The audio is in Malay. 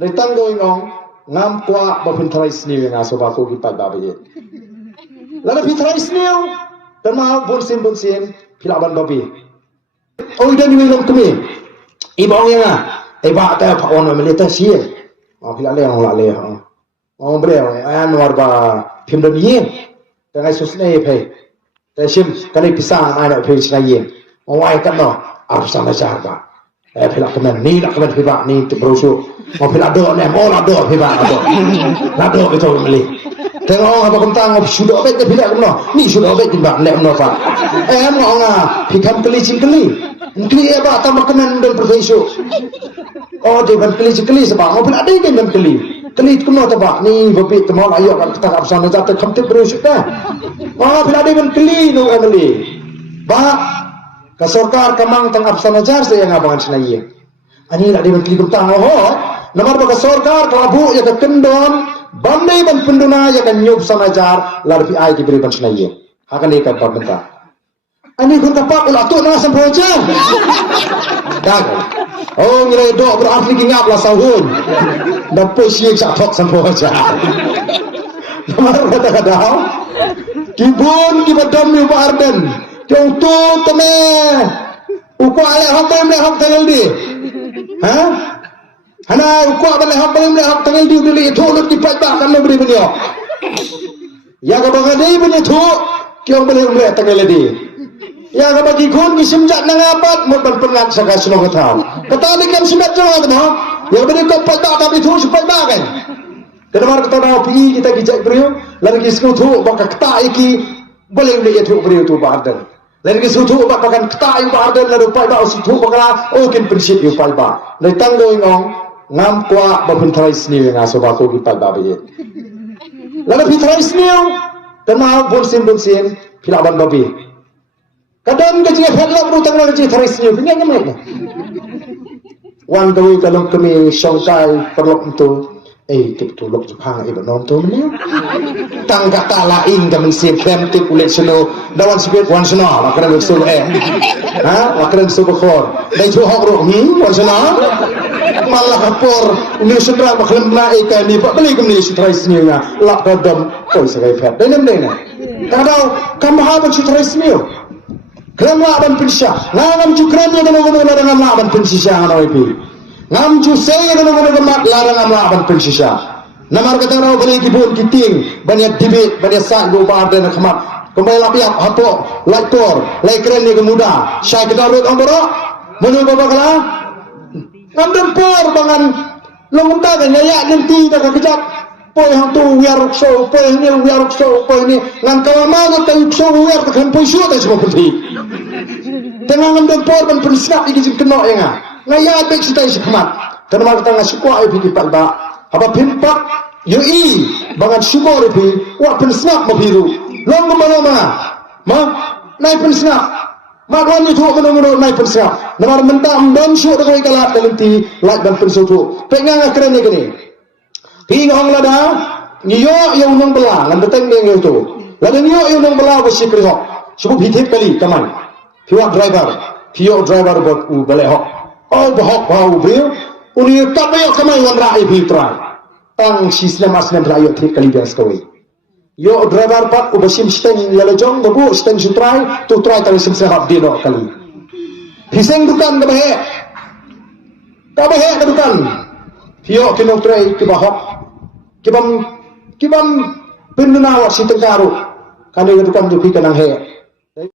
Nei tang going ong ngam kwa ba pun trai sniu nga so ba ko ki pai ba ye. Lana pi trai sniu dan ma bun sin pilaban babi. Oh dan ni long kemi. Ibang yang ba ta pa on me ta si. Oh pilale ong la le ha. Oh bre an war ba phim dan yin. Ta ngai sus nei phe. Ta sim ka ni pisang ai na phe chna yin. Oh wai ka no ar sa na sa ba. Pilak kemen ni nak kemen piba ni terusuk. Mau pilak do ni, mau lah do piba do. Lah do betul beli. Tengok apa kentang sudah obek ke pilak kemen. Ni sudah obek tiba lek no pak. Mau ngah pikam keli cingkeli. Keli apa tambah kemen dan perbesu. Oh dia ban keli sebab mau pilak dia kan ban keli. Keli kemen tu pak ni babi temu ayo kan kita kapsan jatuh kamtip berusuk dah. Oh pilak dia ban keli no keli. Pak kasorkar kamang tang apsan ajar saya ngabangan senaya. Ani nak diban kli kentang oh. Namar ba kasorkar kalabu ya ka kendon bandai ban penduna ya kan nyub sanajar larfi ai ki beriban senaya. Hakan ikan pabenta. Ani kun tapak ulah tu na sampai aja. Dak. Oh ngira do berarti ki ngap lah sahun. Dapat siek sak tok sampai aja. Namar kata-kata kibun kibadam ni ba arden. Yang tu teme uku ale hok tem le hok tangel di ha hana uku ale hok tem le hok tangel di uli thu lut di pai ba kan beri bunyo ya ka ba ngadi bunyo thu kyong beli umre tangel di ya ka bagi kun ki simjat nang apat mut ban pengat saka sunong thau kata ni kan simat jo no ya beri ko pai ba tapi thu supai ba kan kenamar kata na pi kita kijak beriu lan ki sku thu ba ka kta iki boleh beli thu beriu tu ba dan lain ke suatu ubat pakan ketai ubat ada lalu pai ba suatu pakala okin prinsip yu pai ba lai tang going ong ngam kwa ba pun trai sniu nga so ba ko ki pai ba be lalu pi trai sniu dan ma bun sin pilaban babi kadang ke je phelok ru tang la je trai sniu nya nya wan doi kalong kami songkai perlok tu tip tu lok Jepang ibu nom tu mana tang kata lain kami siap krem tip kulit seno dawan sibet wan seno makanan besul makanan subakor dai tu hok ro wan seno malah kapor ni sendra makhlem na ikan ni pak beli kami sitrai seninya lak kadam koi segai pet dai nem dai na kadau kam ha ba sitrai senio krem la ban pinsha ngam ju krem ni ngam ngam la ban pinsha ngam ipi ngam ju saya dengan mat larang ngam laban prinsesya namar kata rau beli kibun kiting banyak dibit banyak sak do bar dan khamat kembali lapiak hapo laiktor laikren ni kemuda syai kita rut amboro menu baba kala ngam dempor bangan longta kan ya nanti dak kejap poi hang tu wiaruk so poi ni wiaruk so poi ni ngan kawama ta so wiar ta kan poi so ta semua putih tengah ngam dempor ban prinsesya iki kena ya nga ngaya bek sitai sekhmat kana mar tanga sukwa ai piki palba apa pimpak yoi bangan sukor pi wa pen snap mabiru long maloma ma nai pen snap ma ron ni thu kono nai pen snap namar mentam don su da koi kala talenti lak ban pen su thu penga ngakren ni kini pi ngong lada niyo yung nong bela lan beteng ni tu lada niyo yung nong bela ba sikri ho subu bithip kali kaman piwa driver bot u bale ho oh bahok bau beliau uni tak payah kamai wan rai fitrai tang sistem asnem rakyat tri kali bias kawai yo driver pat ubasim sten lalajong babu sten sutrai tu trai tali sim sehat dino kali hiseng dukan kabahe ke dukan pio kino trai ke bahok kibam penduna wat si tengkaru kani ke dukan jupi kanang he